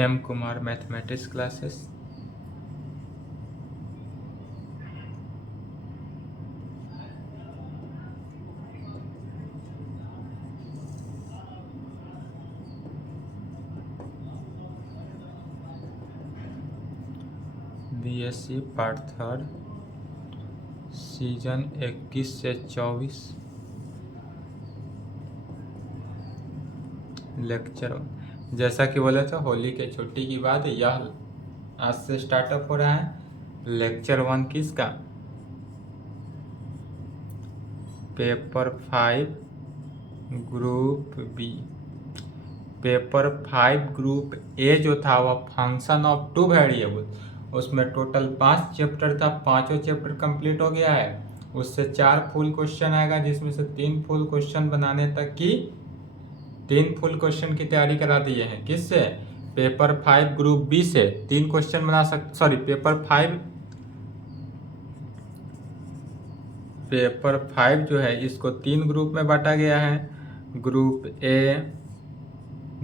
M Kumar mathematics classes. BSc part 3 session 21 से 24 lecture. जैसा कि बोले थे होली के छुट्टी के बाद यह आज से स्टार्टअप हो रहा है लेक्चर 1 किसका, paper 5 group B. Paper 5 group A जो था वह फंक्शन ऑफ टू वेरिएबल, उसमें टोटल 5 चैप्टर था, पांचों चैप्टर कंप्लीट हो गया है। उससे 4 फुल क्वेश्चन आएगा, जिसमें से 3 फुल क्वेश्चन बनाने तक की 3 फुल क्वेश्चन की तैयारी करा दिए हैं। किससे, पेपर 5 ग्रुप बी से 3 क्वेश्चन बना पेपर 5 जो है इसको 3 ग्रुप में बांटा गया है, group A,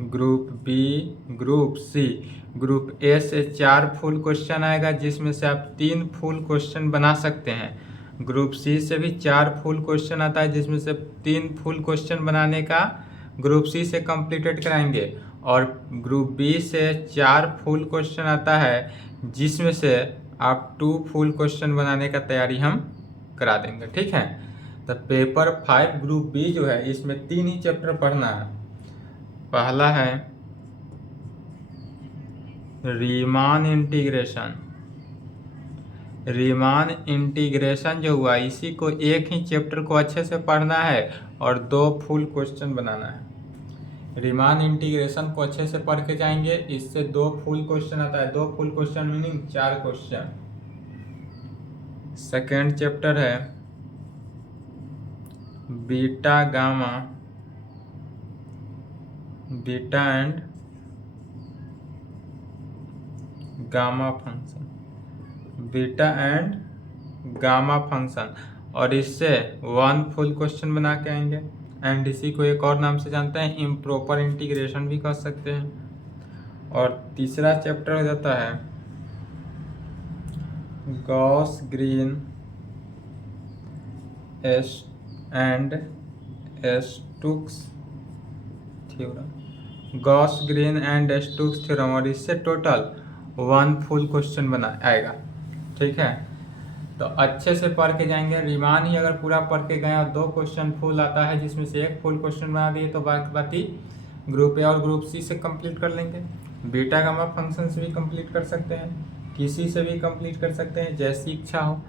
group B, group C. Group A से 4 फुल क्वेश्चन आएगा, जिसमें से आप 3 फुल क्वेश्चन बना सकते हैं। ग्रुप सी से भी 4 फुल क्वेश्चन आता है, जिसमें से 3 फुल क्वेश्चन बनाने का ग्रुप सी से कंप्लीटेड कराएंगे। और ग्रुप बी से 4 फुल क्वेश्चन आता है, जिसमें से आप 2 फुल क्वेश्चन बनाने का तैयारी हम करा देंगे। ठीक है, तो पेपर 5 ग्रुप बी जो है इसमें 3 ही चैप्टर पढ़ना है। पहला है रीमान इंटीग्रेशन। रीमान इंटीग्रेशन जो हुआ इसी को एक ही चैप्टर को अच्छे से पढ़ना है और 2 फुल क्वेश्चन बनाना है। रीमान इंटीग्रेशन को अच्छे से पढ़ के जाएंगे, इससे 2 फुल क्वेश्चन आता है। 2 full question meaning 4 question. Second chapter है beta gamma, beta and gamma function, beta and gamma function, और इससे 1 फुल क्वेश्चन बना के आएंगे। एंड इसी को एक और नाम से जानते हैं इम्प्रॉपर इंटीग्रेशन भी कह सकते हैं। और तीसरा चैप्टर हो जाता है Gauss Green and Stokes theorem, Gauss Green and Stokes theorem, और इससे टोटल 1 फुल क्वेश्चन बना आएगा। ठीक है, तो अच्छे से पढ़ के जाएंगे। रीमान ही अगर पूरा पढ़ के गए और 2 क्वेश्चन फुल आता है, जिसमें से 1 फुल क्वेश्चन बना दिए, तो बाकी ग्रुप ए और ग्रुप सी से कंप्लीट कर लेंगे। बीटा गामा फंक्शन से भी कंप्लीट कर सकते हैं, किसी से भी कंप्लीट कर सकते हैं, जैसी इच्छा हो।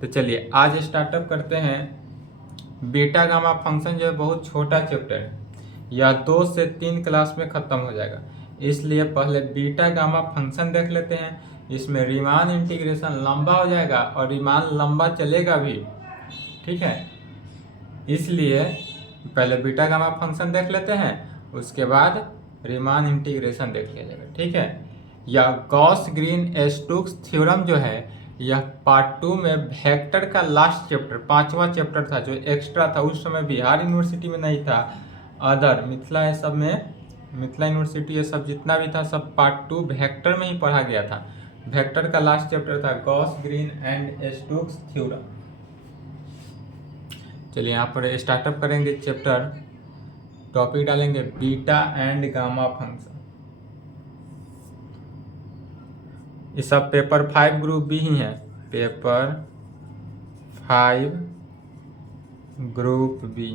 तो चलिए आज स्टार्टअप करते हैं। बीटा गामा फंक्शन जो है बहुत छोटा चैप्टर है, या 2 से 3 क्लास में ख़त्म हो जाएगा, इसलिए पहले बीटा गामा फंक्शन देख लेते हैं। इसमें रीमान इंटीग्रेशन लंबा हो जाएगा और रीमान लंबा चलेगा भी। ठीक है, इसलिए पहले बीटा गामा फंक्शन देख लेते हैं, उसके बाद रीमान इंटीग्रेशन देख लिया जाएगा। ठीक है, या गॉस ग्रीन स्टोक्स थ्योरम जो है यह पार्ट 2 में वेक्टर का लास्ट चैप्टर 5वां चैप्टर था, जो एक्स्ट्रा था। उस समय बिहार यूनिवर्सिटी में नहीं था, अदर मिथिला है सब में, मिथिला यूनिवर्सिटी ये सब जितना भी था सब पार्ट 2 वेक्टर में ही पढ़ा गया था। वेक्टर का लास्ट चैप्टर था Gauss Green and Stokes theorem. चलिए यहाँ पर स्टार्टअप करेंगे चैप्टर, टॉपिक डालेंगे बीटा एंड गामा फंक्शन। ये सब पेपर 5 ग्रुप बी ही है, paper 5 group B,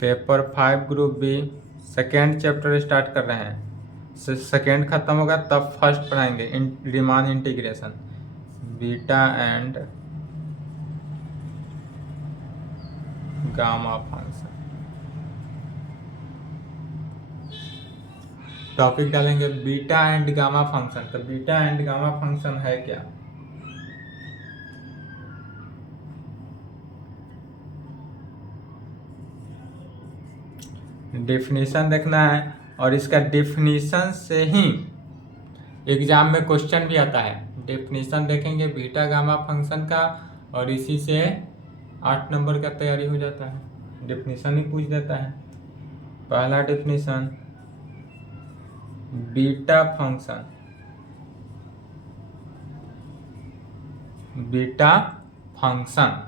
paper 5 group B. Second chapter start कर रहे हैं, सेकेंड खत्म होगा तब फर्स्ट पढ़ाएंगे Riemann integration, beta and gamma function. Topic डालेंगे बीटा एंड गामा फंक्शन। तो बीटा एंड गामा फंक्शन है क्या, डेफिनेशन देखना है, और इसका डेफिनेशन से ही एग्जाम में क्वेश्चन भी आता है। डेफिनेशन देखेंगे बीटा गामा फंक्शन का, और इसी से 8 नंबर का तैयारी हो जाता है। डेफिनेशन ही पूछ देता है। पहला definition, beta function, beta function,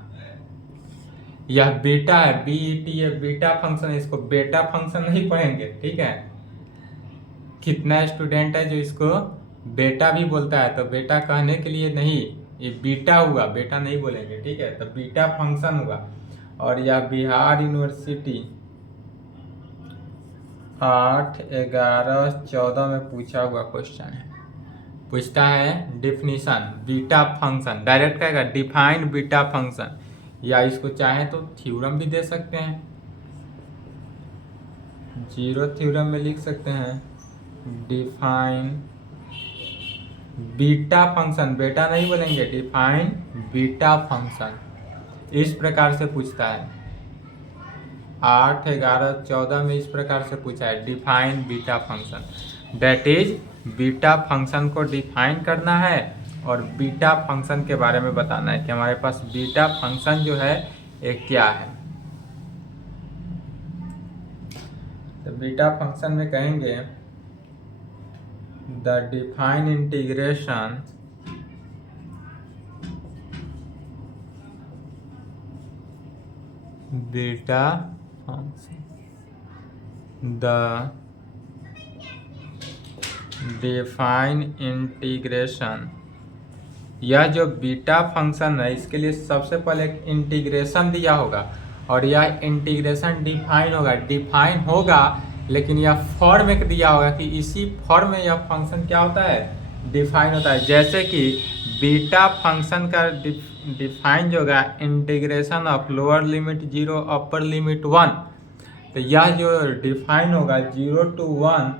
यह बीटा है, BETA है, बीटा फंक्शन है, इसको बेटा फंक्शन नहीं पढ़ेंगे, ठीक है। कितना स्टूडेंट है जो इसको बेटा भी बोलता है, तो बेटा कहने के लिए नहीं, ये बीटा हुआ, बेटा नहीं बोलेंगे, ठीक है। तो बीटा फंक्शन हुआ। और यह बिहार यूनिवर्सिटी 8, 11, 14 में पूछा हुआ क्वेश्चन है। पूछता है डिफिनीशन बीटा फंक्शन, डायरेक्ट कहेगा डिफाइन बीटा फंक्शन, या इसको चाहे तो थ्योरम भी दे सकते हैं, जीरो थ्योरम में लिख सकते हैं डिफाइन बीटा फंक्शन, बेटा नहीं बोलेंगे, डिफाइन बीटा फंक्शन, इस प्रकार से पूछता है। 8, 11, 14 में इस प्रकार से पूछा है define beta function, that is beta function को डिफाइन करना है और बीटा फंक्शन के बारे में बताना है कि हमारे पास बीटा फंक्शन जो है ये क्या है। तो बीटा फंक्शन में कहेंगे the define integration beta function, the define integration, यह जो बीटा फंक्शन है इसके लिए सबसे पहले एक इंटीग्रेशन दिया होगा और यह इंटीग्रेशन डिफाइन होगा, डिफाइन होगा लेकिन यह फॉर्म एक दिया होगा कि इसी फॉर्म में यह फंक्शन क्या होता है, डिफाइन होता है। जैसे कि बीटा फंक्शन का डिफाइन जो होगा integration of lower limit 0 upper limit 1, तो यह जो डिफाइन होगा 0 to 1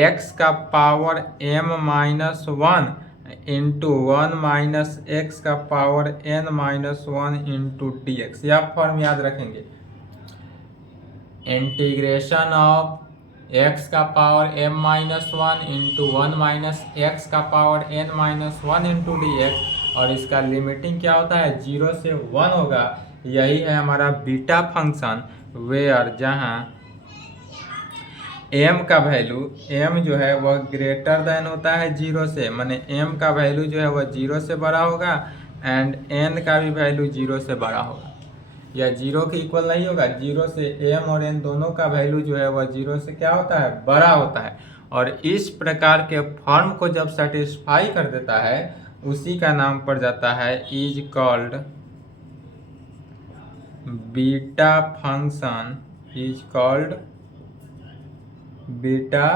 x का power m-1 into 1 minus x का पावर n-1 इंटू dx, यह फॉर्म याद रखेंगे। इंटीग्रेशन ऑफ x का power m-1 into 1 minus x का पावर n-1 इंटू dx, और इसका लिमिटिंग क्या होता है 0 से 1 होगा। यही है हमारा बीटा फंक्शन, वेयर जहाँ m का वैल्यू, m जो है वह ग्रेटर देन होता है 0 से, माने m का वैल्यू जो है वह 0 से बड़ा होगा एंड n का भी वैल्यू 0 से बड़ा होगा। यह 0 के इक्वल नहीं होगा, 0 से m और n दोनों का वैल्यू जो है वह 0 से क्या होता है, बड़ा होता है। और इस प्रकार के फॉर्म को जब सेटिस्फाई कर देता है उसी का नाम पड़ जाता है is called beta function, is called beta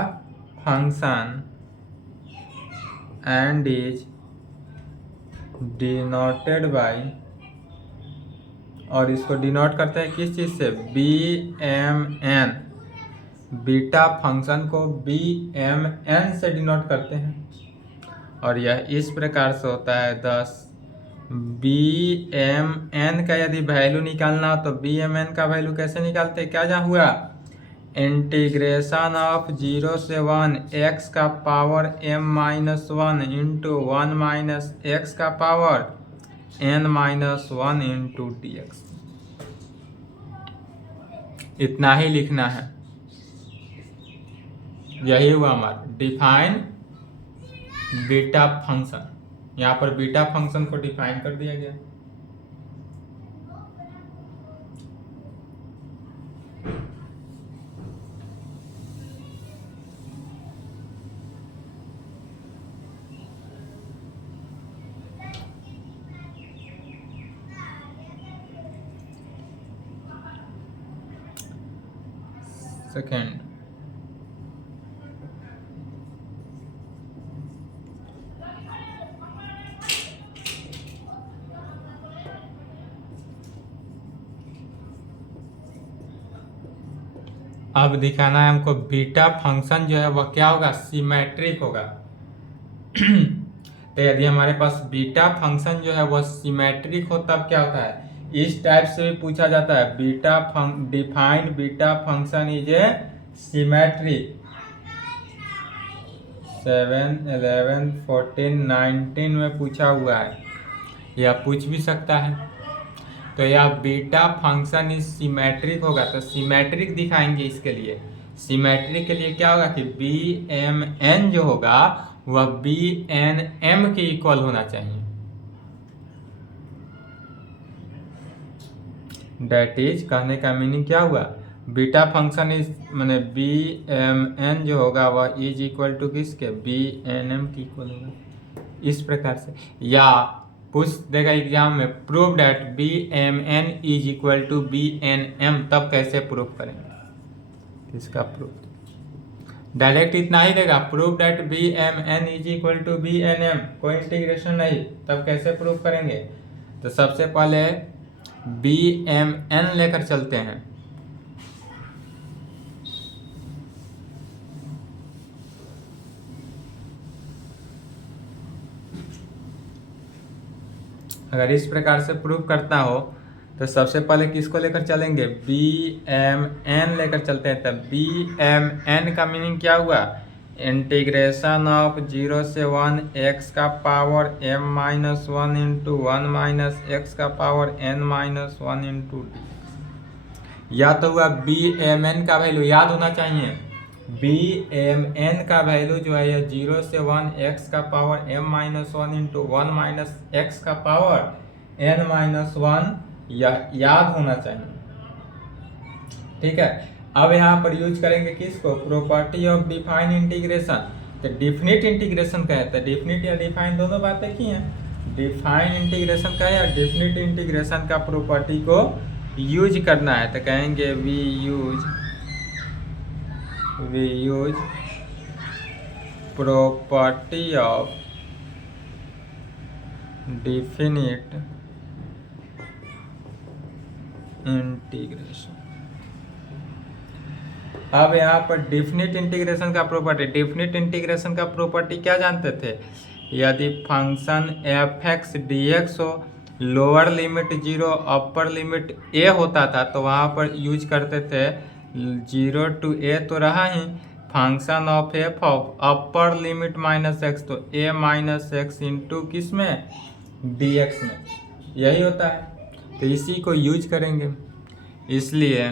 function and is denoted by, और इसको डिनोट करते हैं किस चीज़ से, BMN, बीटा फंक्शन को BMN से डिनोट करते हैं। और यह इस प्रकार से होता है 10 BMN का यदि वैल्यू निकालना हो तो BMN का वैल्यू कैसे निकालते हैं, क्या जहाँ हुआ इंटीग्रेशन ऑफ 0 से 1 x का power m-1 into 1 minus x का पावर n-1 इंटू dx, इतना ही लिखना है। यही हुआ हमारा डिफाइन बीटा फंक्शन, यहाँ पर बीटा फंक्शन को डिफाइन कर दिया गया। सेकेंड, अब दिखाना है हमको बीटा फंक्शन जो है वह क्या होगा, सिमेट्रिक होगा। तो यदि हमारे पास बीटा फंक्शन जो है वह सिमेट्रिक हो तब क्या होता है, इस टाइप से भी पूछा जाता है beta define beta function is a symmetric. 7, 11, 14, 19 में पूछा हुआ है, यह पूछ भी सकता है। तो यह बीटा फंक्शन इज सिमेट्रिक होगा, तो सिमेट्रिक दिखाएंगे इसके लिए सिमेट्री के लिए क्या होगा कि बी एम एन जो होगा वह बी एन एम के इक्वल होना चाहिए। डेट इज कहने का मीनिंग क्या हुआ, बीटा फंक्शन इज मैंने बी एम एन जो होगा वह इज इक्वल टू किसके, बी एन एम के इक्वल होगा। इस प्रकार से या पूछ देगा एग्जाम में, prove that B M N is equal to B N M, तब कैसे प्रूव करेंगे, इसका प्रूफ डायरेक्ट इतना ही देगा, prove that B M N is equal to B N M, कोई इंटीग्रेशन नहीं, तब कैसे प्रूव करेंगे। तो सबसे पहले बी एम एन लेकर चलते हैं। अगर इस प्रकार से प्रूव करता हो तो सबसे पहले किसको लेकर चलेंगे, बी एम एन लेकर चलते हैं। तब बी एम एन का मीनिंग क्या हुआ, इंटीग्रेशन ऑफ 0 से 1 एक्स का power m minus 1 into 1 minus x का power n minus 1 into d. या तो हुआ बी एम एन का वैल्यू याद होना चाहिए, बी एम एन का वैल्यू जो है 0 से 1 एक्स का power m minus 1 into 1 minus x का पावर n माइनस 1 याद होना चाहिए। ठीक है, अब यहाँ पर यूज करेंगे किसको, प्रॉपर्टी ऑफ डिफाइन इंटीग्रेशन। तो डिफिनिट इंटीग्रेशन का है, तो डिफिनिट या डिफाइन दोनों बातें की हैं। डिफाइन इंटीग्रेशन का है या डिफिनिट इंटीग्रेशन का प्रॉपर्टी को यूज करना है, तो कहेंगे we use property of definite integration. अब यहाँ पर डिफिनिट इंटीग्रेशन का प्रॉपर्टी, डिफिनिट इंटीग्रेशन का प्रॉपर्टी क्या जानते थे, यदि function f x d x हो, lower limit 0 upper limit a होता था, तो वहाँ पर यूज करते थे 0 टू a तो रहा ही, function of f of upper limit minus x, तो a माइनस एक्स इंटू किस में, डी एक्स में, यही होता है। तो इसी को यूज करेंगे, इसलिए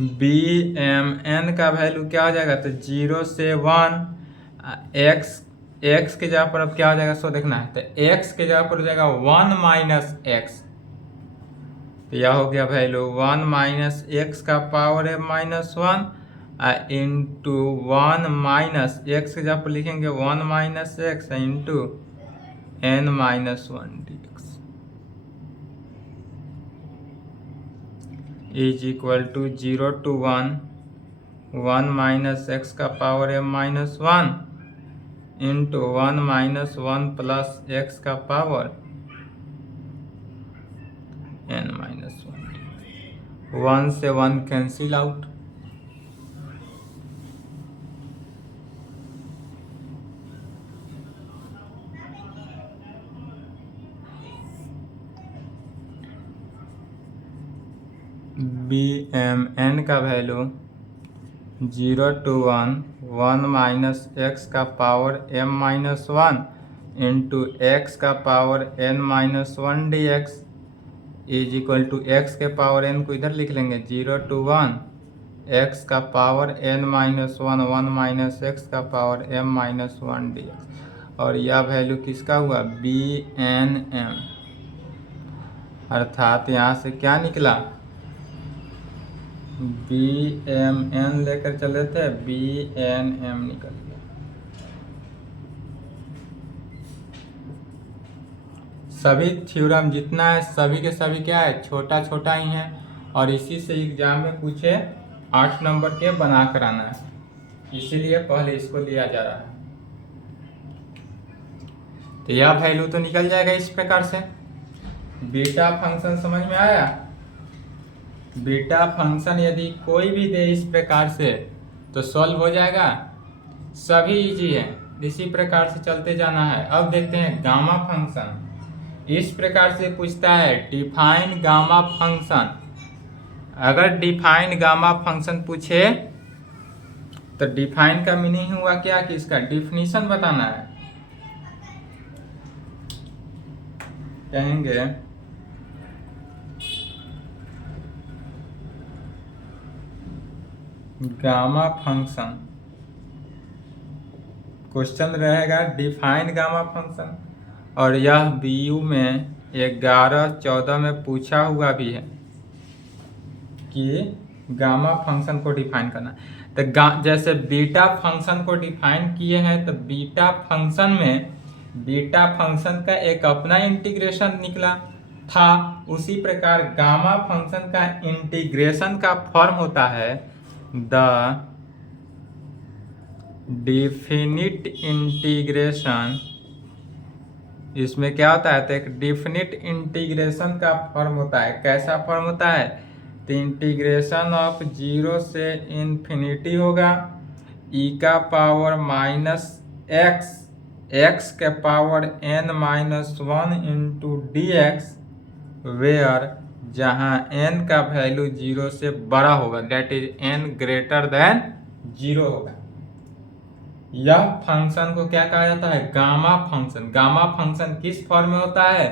बी एम एन का वैल्यू क्या हो जाएगा, तो 0 से 1 एक्स के जगह पर अब क्या हो जाएगा, सो देखना है, तो एक्स के जगह पर हो जाएगा 1 माइनस एक्स, तो यह हो गया वैल्यू 1 माइनस एक्स का पावर है माइनस 1 इंटू 1 माइनस एक्स के जगह पर लिखेंगे 1 minus x into n minus 1 d x is equal to 0 to 1 minus x का power m minus 1 into 1 minus 1 plus x का पावर n माइनस 1, 1 से 1 cancel out, B M N का value 0 to 1 minus x का power m minus 1 into x का power n minus 1 d x is equal to x के power n को इधर लिख लेंगे 0 टू 1 एक्स का power n minus 1 minus x का power m minus 1 d x, और यह वैल्यू किसका हुआ, बी एन एम, अर्थात यहाँ से क्या निकला, बी एम एन लेकर चले थे, बी एन एम निकल गया। सभी थ्योरम जितना है सभी के सभी क्या है, छोटा छोटा ही है, और इसी से एग्जाम में पूछे 8 नंबर के बना कर आना है, इसीलिए पहले इसको लिया जा रहा है। तो यह वैल्यू तो निकल जाएगा इस प्रकार से। बीटा फंक्शन समझ में आया, बीटा फंक्शन यदि कोई भी दे इस प्रकार से तो सॉल्व हो जाएगा, सभी इजी है, इसी प्रकार से चलते जाना है। अब देखते हैं गामा फंक्शन, इस प्रकार से पूछता है डिफाइन गामा फंक्शन। अगर डिफाइन गामा फंक्शन पूछे तो डिफाइन का मीनिंग हुआ क्या कि इसका डिफिनीशन बताना है। कहेंगे गामा फंक्शन। क्वेश्चन रहेगा डिफाइन गामा फंक्शन, और यह बीयू में 11-14 में पूछा हुआ भी है कि गामा फंक्शन को डिफाइन करना। तो जैसे बीटा फंक्शन को डिफाइन किए हैं, तो बीटा फंक्शन का एक अपना इंटीग्रेशन निकला था, उसी प्रकार गामा फंक्शन का इंटीग्रेशन का फॉर्म होता है द डिफिनिट इंटीग्रेशन। इसमें क्या होता है, तो एक डिफिनिट इंटीग्रेशन का फॉर्म होता है। कैसा फॉर्म होता है, तो इंटीग्रेशन ऑफ 0 से इन्फिनिटी होगा e का पावर माइनस x के power n-1 into D X, where जहाँ n का वैल्यू 0 से बड़ा होगा, that is n greater than 0 होगा। यह फंक्शन को क्या कहा जाता है, गामा फंक्शन। गामा फंक्शन किस फॉर्म में होता है,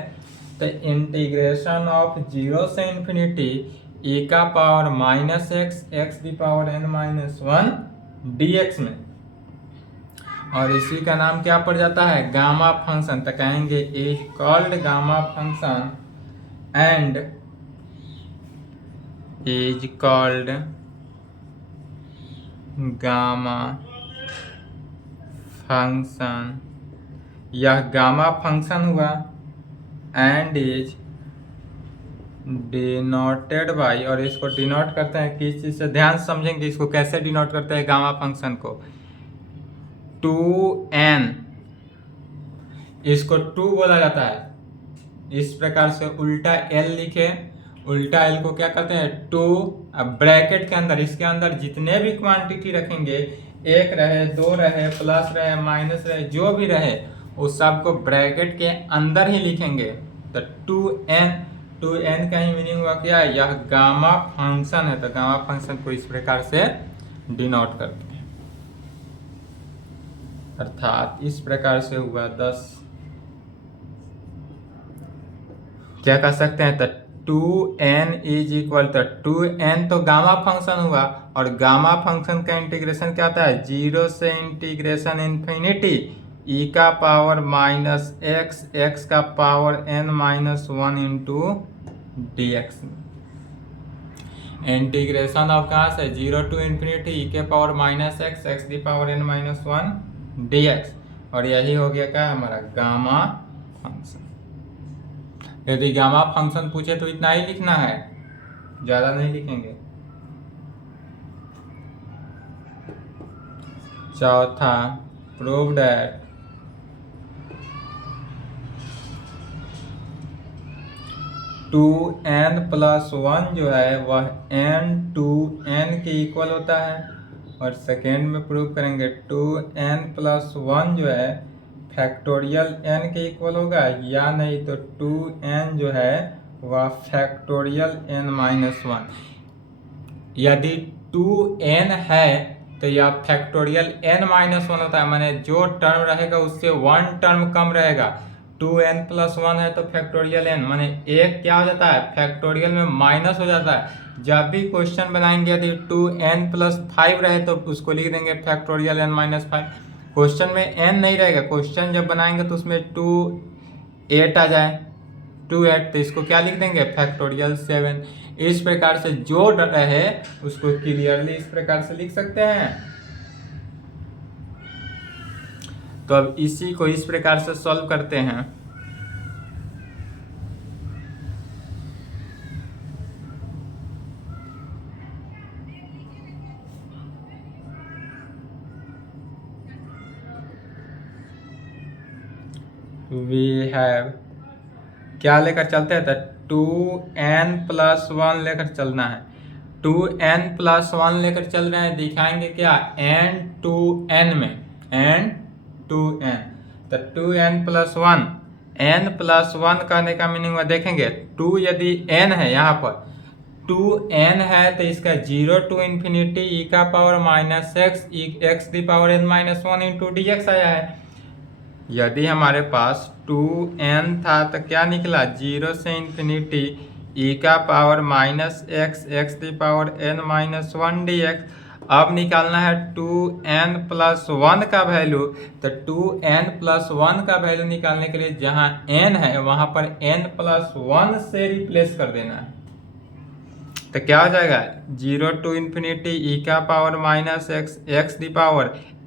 तो इंटीग्रेशन ऑफ 0 से इन्फिनिटी e का पावर माइनस x की पावर n-1 dx में, और इसी का नाम क्या पड़ जाता है, गामा फंक्शन। तो कहेंगे is called gamma function and is called gamma function. यह गामा फंक्शन हुआ एंड इज डिनोटेड बाई, और इसको डिनोट करते हैं किस चीज से, ध्यान से समझेंगे इसको कैसे डिनोट करते हैं गामा फंक्शन को। 2n, इसको 2 बोला जाता है, इस प्रकार से उल्टा l लिखे, उल्टा l को क्या करते हैं 2, अब ब्रैकेट के अंदर, इसके अंदर जितने भी क्वांटिटी रखेंगे, 1 रहे, 2 रहे, प्लस रहे, माइनस रहे, जो भी रहे, उस सबको ब्रैकेट के अंदर ही लिखेंगे। तो 2n का ही मीनिंग हुआ क्या, यह गामा फंक्शन है। तो गामा फंक्शन को इस प्रकार से डिनोट करते हैं, अर्थात इस प्रकार से हुआ 10। क्या कर सकते हैं, तो 2n इज इक्वल, तो 2n तो गामा फंक्शन हुआ, और गामा फंक्शन का इंटीग्रेशन क्या होता है, 0 से इंटीग्रेशन इन्फिनिटी e का पावर माइनस x का power n-1 into D x. Integration of कहाँ से, 0 टू इन्फिनिटी e के पावर माइनस x की पावर n-1 dx, और यही हो गया क्या हमारा गामा फंक्शन। यदि गामा फंक्शन पूछे तो इतना ही लिखना है, ज्यादा नहीं लिखेंगे। चौथा, प्रूव दैट 2n+1 जो है वह n के इक्वल होता है, और सेकेंड में प्रूव करेंगे 2n+1 जो है फैक्टोरियल n के इक्वल होगा, या नहीं तो 2n जो है वह फैक्टोरियल n-1। यदि 2n है तो यह फैक्टोरियल n-1 होता है, माने जो टर्म रहेगा उससे 1 टर्म कम रहेगा। 2n+1 है तो फैक्टोरियल n, माने एक क्या हो जाता है, फैक्टोरियल में माइनस हो जाता है। जब भी क्वेश्चन बनाएंगे यदि 2n+5 रहे तो उसको लिख देंगे फैक्टोरियल n-5। क्वेश्चन में n नहीं रहेगा, क्वेश्चन जब बनाएंगे तो उसमें 8 आ जाए, 2 8, तो इसको क्या लिख देंगे, फैक्टोरियल 7। इस प्रकार से जो रहे उसको क्लियरली इस प्रकार से लिख सकते हैं। तो अब इसी को इस प्रकार से सॉल्व करते हैं। वी हैव, क्या लेकर चलते हैं, तो 2n+1 लेकर चलना है। 2n+1 लेकर चल रहे हैं, दिखाएंगे क्या, n2n में, n2n, तो 2n+1, n+1 कहने का मीनिंग में देखेंगे 2 यदि n है, यहाँ पर 2n है तो इसका 0 टू इन्फिनिटी e का पावर माइनस x की power n-1 into D x आया है। यदि हमारे पास 2n था तो क्या निकला, 0 से इन्फिनिटी e का पावर माइनस x की पावर n-1 dx, अब निकालना है 2n+1 का वैल्यू। तो 2n+1 का वैल्यू निकालने के लिए जहां n है वहां पर n+1 से रिप्लेस कर देना है। तो क्या हो जाएगा 0 to इन्फिनिटी e⁻⁻x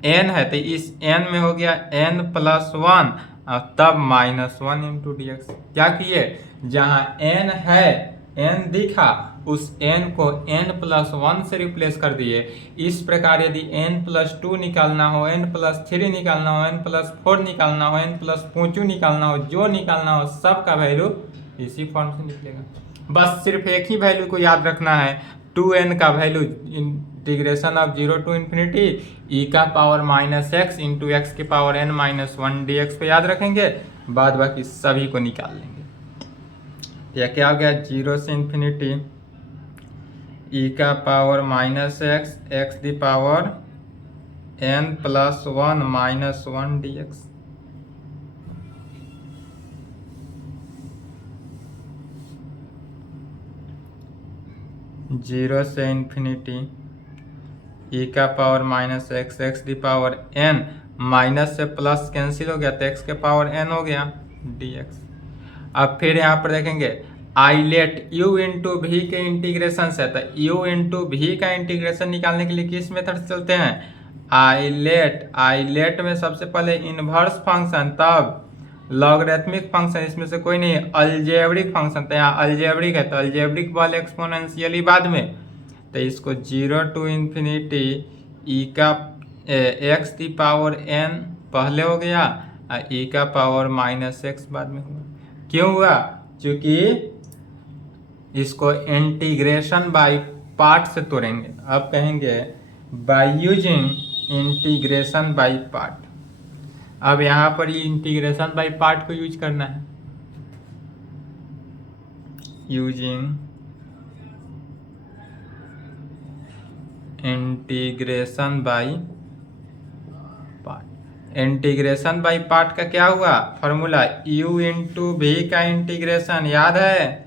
n है, तो इस n में हो गया n+1 और तब -1 इंटू डी एक्स। क्या किए, जहां n है, n दिखा, उस n को n+1 से रिप्लेस कर दिए। इस प्रकार यदि n+2 निकालना हो, n+3 निकालना हो, n+4 निकालना हो, n+5 निकालना हो, जो निकालना हो सब का वैल्यू इसी फॉर्म से निकलेगा। बस सिर्फ एक ही वैल्यू को याद रखना है, 2n का value integration of 0 to infinity e⁻⁻x into x⁻n−1 dx को याद रखेंगे, बाद बाकी सभी को निकाल लेंगे। यह क्या हो गया, 0 से infinity e⁻⁻x x⁻n+1 dx। Zero से इन्फिनिटी e⁻⁻x x⁻n, माइनस से प्लस कैंसिल हो गया तो x⁻n हो गया dx। अब फिर यहाँ पर देखेंगे आइलेट u इंटू वी के इंटीग्रेशन से, तो u इंटू वी का इंटीग्रेशन निकालने के लिए किस मेथड से चलते हैं, आइलेट में सबसे पहले इनवर्स फंक्शन, तब लॉगरिथमिक फंक्शन, इसमें से कोई नहीं, अलजेब्रिक फंक्शन, तो यहाँ अलजेब्रिक है तो अलजेब्रिक वाले एक्सपोनेंशियली बाद में। तो इसको 0 to इन्फिनिटी e⁻n पहले हो गया और e⁻⁻x बाद में हुआ। क्यों हुआ, क्योंकि इसको इंटीग्रेशन बाय पार्ट से तोड़ेंगे। अब कहेंगे by using integration by part. अब यहाँ पर ये इंटीग्रेशन बाय पार्ट को यूज करना है, using integration by part. Integration by part का क्या हुआ फॉर्मूला, u इंटू वी का इंटीग्रेशन, याद है,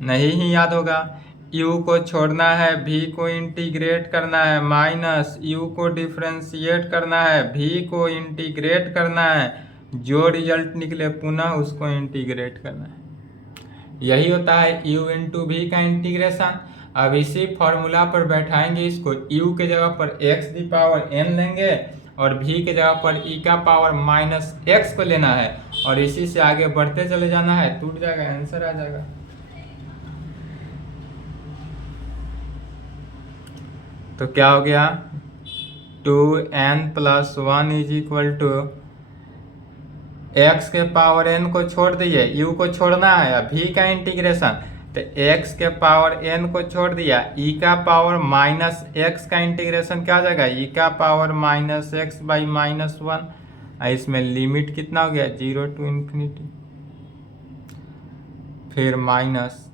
नहीं ही याद होगा। u को छोड़ना है, v को इंटीग्रेट करना है, माइनस u को डिफरेंशिएट करना है, v को इंटीग्रेट करना है, जो रिजल्ट निकले पुनः उसको इंटीग्रेट करना है। यही होता है u इंटू वी का इंटीग्रेशन। अब इसी फॉर्मूला पर बैठाएंगे इसको, u के जगह पर x⁻n लेंगे और v के जगह पर e⁻⁻x को लेना है और इसी से आगे बढ़ते चले जाना है, टूट जाएगा, आंसर आ जाएगा। तो क्या हो गया 2n+1 is equal to x⁻n को छोड़ दिए, u को छोड़ना है, v का इंटीग्रेशन, तो x⁻n को छोड़ दिया, e⁻⁻x का इंटीग्रेशन क्या हो जाएगा, e⁻⁻x/-1। इसमें लिमिट कितना हो गया 0 to इन्फिनिटी, फिर माइनस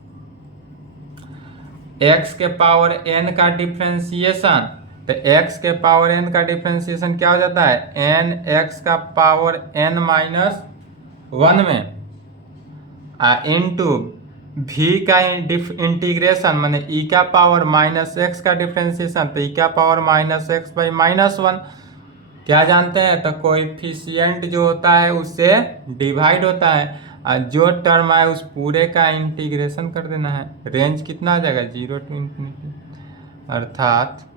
x⁻n का डिफ्रेंसिएशन, तो x⁻n का डिफ्रेंसिएशन क्या हो जाता है, n(x⁻n-1) में इनटू v का इंटीग्रेशन माने e⁻⁻x का डिफ्रेंसिएशन, तो e⁻⁻x/-1 क्या जानते हैं, तो कोएफिशिएंट जो होता है उससे डिवाइड होता है और जो टर्म है उस पूरे का इंटीग्रेशन कर देना है। रेंज कितना आ जाएगा 0 to इन्फिनिटी, अर्थात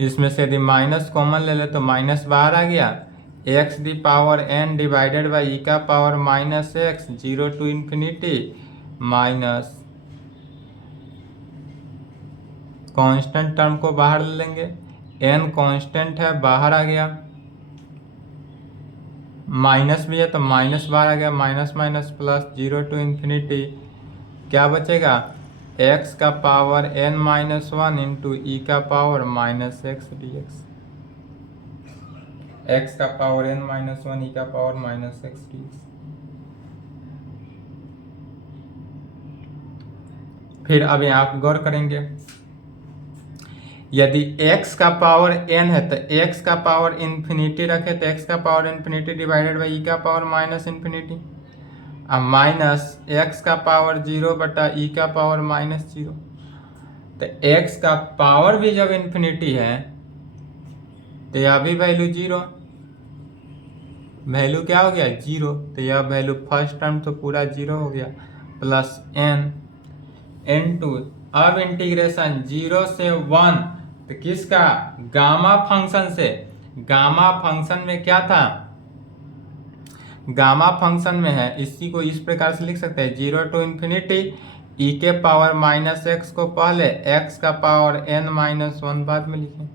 इसमें से यदि माइनस कॉमन ले ले तो माइनस बाहर आ गया, x⁻n divided by e⁻⁻x 0 to infinity minus constant term को बाहर ले लेंगे, n कांस्टेंट है बाहर आ गया, माइनस भी है तो माइनस बाहर आ गया, minus minus plus 0 to infinity क्या बचेगा x⁻n-1 into e⁻⁻x dx, x⁻n-1 e⁻⁻x dx। फिर अब यहाँ आप गौर करेंगे, यदि x का पावर n है तो x का पावर इन्फिनिटी रखे तो x का power infinity divided by e⁻⁻∞, minus x का पावर 0 बटा ई का पावर -0। तो एक्स का पावर भी जब इन्फिनिटी है तो यह भी वैल्यू 0, वैल्यू क्या हो गया 0। तो यह वैल्यू फर्स्ट टर्म तो पूरा 0 हो गया, प्लस n टू, अब इंटीग्रेशन 0 से 1, तो किसका, गामा फंक्शन से। गामा फंक्शन में क्या था, गामा फंक्शन में है, इसी को इस प्रकार से लिख सकते हैं 0 टू इन्फिनिटी ई के पावर -x को पहले, x का पावर n-1 बाद में लिखें।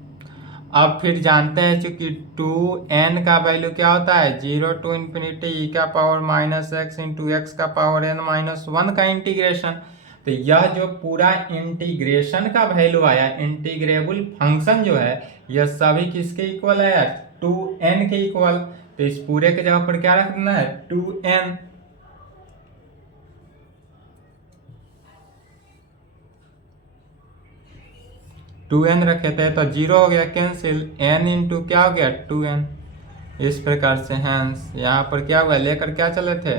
अब फिर जानते हैं चूंकि 2n का वैल्यू क्या होता है 0 टू इन्फिनिटी ई का पावर -x इंटू एक्स का पावर n-1 का इंटीग्रेशन। तो यह जो पूरा इंटीग्रेशन का वैल्यू आया, इंटीग्रेबल फंक्शन जो है, यह सभी किसके इक्वल आया, 2n के इक्वल। तो इस पूरे के जगह पर क्या रखना है 2n। रखे थे तो 0 हो गया कैंसिल, n इंटू क्या हो गया 2n। इस प्रकार से हैंस यहाँ पर क्या हुआ, लेकर क्या चले थे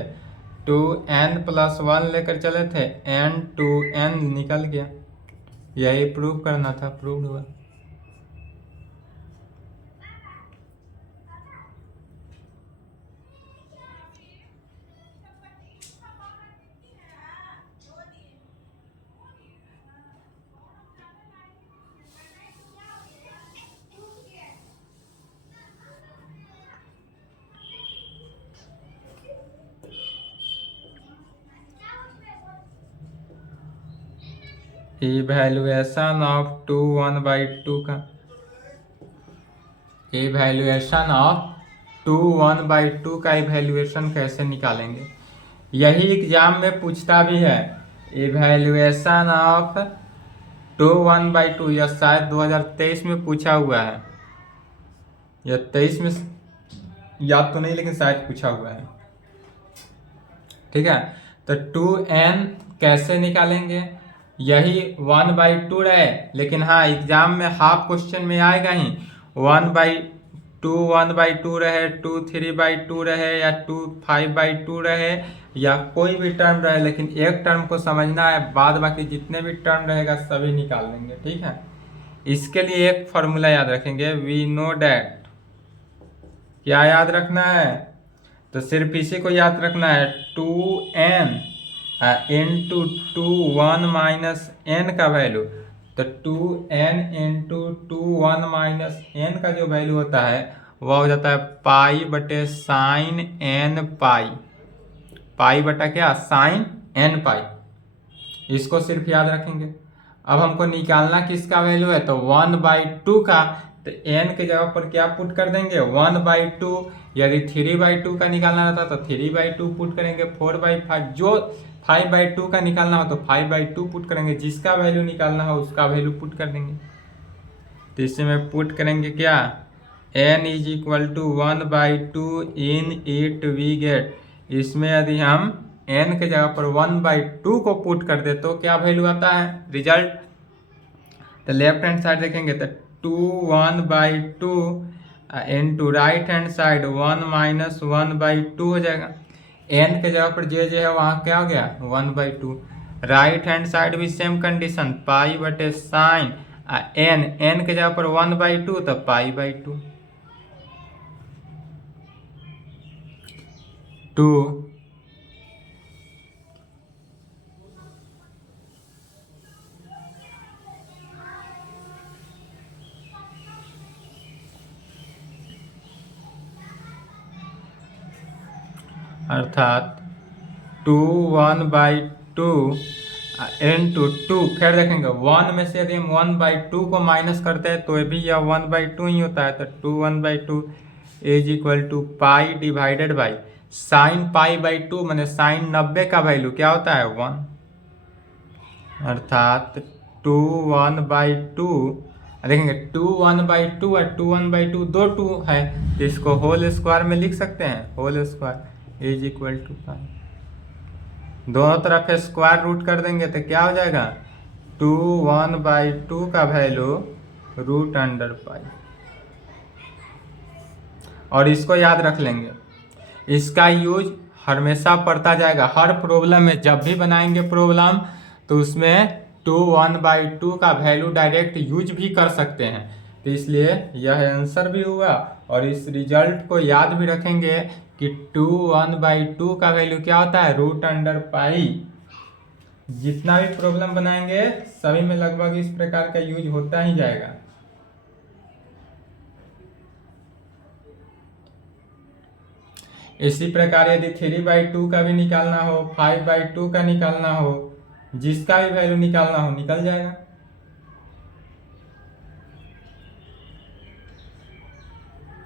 2n + 1 लेकर चले थे, n 2n निकल गया। यही प्रूव करना था, प्रूव हुआ। इवैल्यूएशन ऑफ 2 1/2 का, इवैल्यूएशन ऑफ 2 1/2 का इवैल्यूएशन कैसे निकालेंगे, यही एग्जाम में पूछता भी है। इवैल्यूएशन ऑफ 2 1/2, यह शायद 2023 में पूछा हुआ है, यह 23 में याद तो नहीं लेकिन शायद पूछा हुआ है। ठीक है, तो 2n कैसे निकालेंगे, यही 1/2 रहे, लेकिन हाँ एग्जाम में हाफ क्वेश्चन में आएगा ही 1/2 1/2 रहे, 2 3/2 रहे, या 2 5/2 रहे, या कोई भी टर्म रहे, लेकिन एक टर्म को समझना है, बाद बाकी जितने भी टर्म रहेगा सभी निकाल लेंगे। ठीक है, इसके लिए एक फॉर्मूला याद रखेंगे, वी नो डैट, क्या याद रखना है, तो सिर्फ इसी को याद रखना है 2n इंटू 2 1 -n का वैल्यू। तो 2n इंटू 2 1 -n का जो वैल्यू होता है वह हो जाता है पाई बटे साइन n पाई, पाई बटा क्या साइन n पाई। इसको सिर्फ याद रखेंगे। अब हमको निकालना किसका वैल्यू है, तो 1/2 का, तो n के जगह पर क्या पुट कर देंगे 1/2। यदि 3/2 का निकालना रहता तो 3/2 पुट करेंगे, 4/5, जो 5/2 का निकालना हो तो 5/2 पुट करेंगे, जिसका वैल्यू निकालना हो उसका वैल्यू पुट कर देंगे। तो इसमें पुट करेंगे क्या, n = 1/2 in it we get. इसमें यदि हम n के जगह पर 1/2 को पुट कर दे तो क्या वैल्यू आता है रिजल्ट, तो लेफ्ट हैंड साइड देखेंगे तो 2 1/2 इंटू राइट हैंड साइड 1 - 1/2 हो जाएगा। n के जगह पर जे है वहाँ क्या हो गया 1/2। राइट हैंड साइड भी सेम कंडीशन, पाई बटे साइन n के जगह पर 1/2 तो पाई/2 2 अर्थात 2 1/2 इंटू 2, फिर देखेंगे 1 में से यदि हम 1/2 को माइनस करते हैं तो भी यह 1/2 ही होता है। तो 2 1/2 = पाई डिवाइडेड बाई साइन पाई/2, मैंने साइन 90 का वैल्यू क्या होता है 1, अर्थात 2 1/2। देखेंगे 2 1/2 और 2 1/2 दो 2 है, तो इसको होल स्क्वायर में लिख सकते हैं, होल स्क्वायर = पाई। दोनों तरफ स्क्वायर रूट कर देंगे तो क्या हो जाएगा 2 1/2 का वैल्यू √पाई। और इसको याद रख लेंगे, इसका यूज हमेशा पढ़ता जाएगा। हर प्रॉब्लम में जब भी बनाएंगे प्रॉब्लम तो उसमें 2 1/2 का वैल्यू डायरेक्ट यूज भी कर सकते हैं। तो इसलिए यह आंसर भी हुआ और इस रिजल्ट को याद भी रखेंगे कि 2 1/2 का वैल्यू क्या होता है, √पाई। जितना भी प्रॉब्लम बनाएंगे सभी में लगभग इस प्रकार का यूज होता ही जाएगा। इसी प्रकार यदि 3/2 का भी निकालना हो, 5/2 का निकालना हो, जिसका भी वैल्यू निकालना हो निकल जाएगा।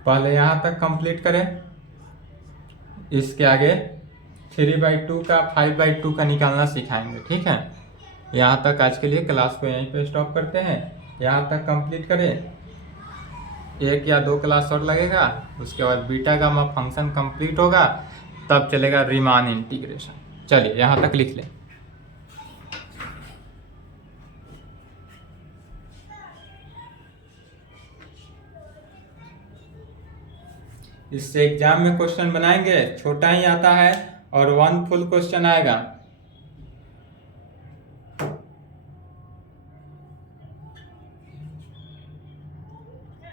पहले यहां तक कंप्लीट करें, इसके आगे 3/2 का 5/2 का निकालना सिखाएंगे। ठीक है, यहाँ तक आज के लिए क्लास को यहीं पे स्टॉप करते हैं। यहाँ तक कंप्लीट करें, 1 या 2 क्लास और लगेगा, उसके बाद बीटा गामा फंक्शन कंप्लीट होगा, तब चलेगा रीमान इंटीग्रेशन। चलिए यहाँ तक लिख लें। इससे एग्जाम में क्वेश्चन बनाएंगे, छोटा ही आता है और 1 फुल क्वेश्चन आएगा।